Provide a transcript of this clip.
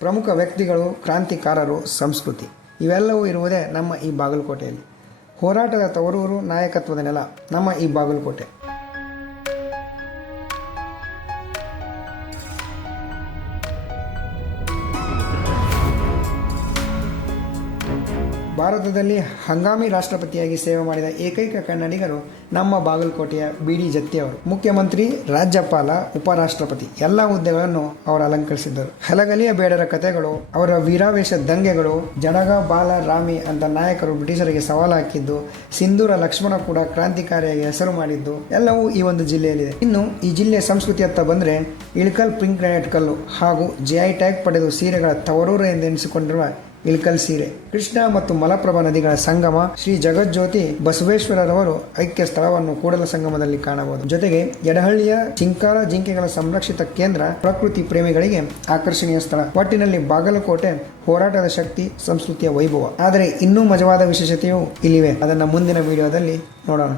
ಪ್ರಮುಖ ವ್ಯಕ್ತಿಗಳು, ಕ್ರಾಂತಿಕಾರರು, ಸಂಸ್ಕೃತಿ. ಇವೆಲ್ಲವೂ ಇರುವುದೇ ನಮ್ಮ ಈ ಬಾಗಲಕೋಟೆಯಲ್ಲಿ. ಹೋರಾಟದ ತವರೂರು ನಾಯಕತ್ವದ ನೆಲ ನಮ್ಮ ಈ ಬಾಗಲಕೋಟೆ. ಭಾರತದಲ್ಲಿ ಹಂಗಾಮಿ ರಾಷ್ಟ್ರಪತಿಯಾಗಿ ಸೇವೆ ಮಾಡಿದ ಏಕೈಕ ಕನ್ನಡಿಗರು ನಮ್ಮ ಬಾಗಲಕೋಟೆಯ ಬಿ ಡಿ ಜತ್ತಿಯವರು ಮುಖ್ಯಮಂತ್ರಿ, ರಾಜ್ಯಪಾಲ, ಉಪರಾಷ್ಟ್ರಪತಿ ಎಲ್ಲ ಹುದ್ದೆಗಳನ್ನು ಅವರು ಅಲಂಕರಿಸಿದ್ದರು. ಹಲಗಲಿಯ ಬೇಡರ ಕಥೆಗಳು ಅವರ ವೀರಾವೇಶ ದಂಗೆಗಳು, ಜಡಗ ಬಾಲ ರಾಮಿ ಅಂತ ನಾಯಕರು ಬ್ರಿಟಿಷರಿಗೆ ಸವಾಲು ಹಾಕಿದ್ದು, ಸಿಂಧೂರ ಲಕ್ಷ್ಮಣ ಕೂಡ ಕ್ರಾಂತಿಕಾರಿಯಾಗಿ ಹೆಸರು ಮಾಡಿದ್ದು, ಎಲ್ಲವೂ ಈ ಒಂದು ಜಿಲ್ಲೆಯಲ್ಲಿದೆ. ಇನ್ನು ಈ ಜಿಲ್ಲೆಯ ಸಂಸ್ಕೃತಿಯತ್ತ ಬಂದರೆ ಇಳಕಲ್, ಪಿಂಕ್ ಗ್ರಾನೈಟ್ ಕಲ್ಲು ಹಾಗೂ ಜಿಐ ಟ್ಯಾಗ್ ಪಡೆದು ಸೀರೆಗಳ ತವರೂರು ಎಂದೆನಿಸಿಕೊಂಡಿರುವ ಇಳ್ಕಲ್ ಸೀರೆ. ಕೃಷ್ಣ ಮತ್ತು ಮಲಪ್ರಭಾ ನದಿಗಳ ಸಂಗಮ ಶ್ರೀ ಜಗಜ್ಯೋತಿ ಬಸವೇಶ್ವರರವರು ಐಕ್ಯ ಸ್ಥಳವನ್ನು ಕೂಡಲ ಸಂಗಮದಲ್ಲಿ ಕಾಣಬಹುದು. ಜೊತೆಗೆ ಎಡಹಳ್ಳಿಯ ಚಿಂಕಾರ ಜಿಂಕೆಗಳ ಸಂರಕ್ಷಿತ ಕೇಂದ್ರ ಪ್ರಕೃತಿ ಪ್ರೇಮಿಗಳಿಗೆ ಆಕರ್ಷಣೀಯ ಸ್ಥಳ. ಒಟ್ಟಿನಲ್ಲಿ ಬಾಗಲಕೋಟೆ ಹೋರಾಟದ ಶಕ್ತಿ, ಸಂಸ್ಕೃತಿಯ ವೈಭವ. ಆದರೆ ಇನ್ನೂ ಮಜವಾದ ವಿಶೇಷತೆಯು ಇಲ್ಲಿವೆ. ಅದನ್ನು ಮುಂದಿನ ವಿಡಿಯೋದಲ್ಲಿ ನೋಡೋಣ.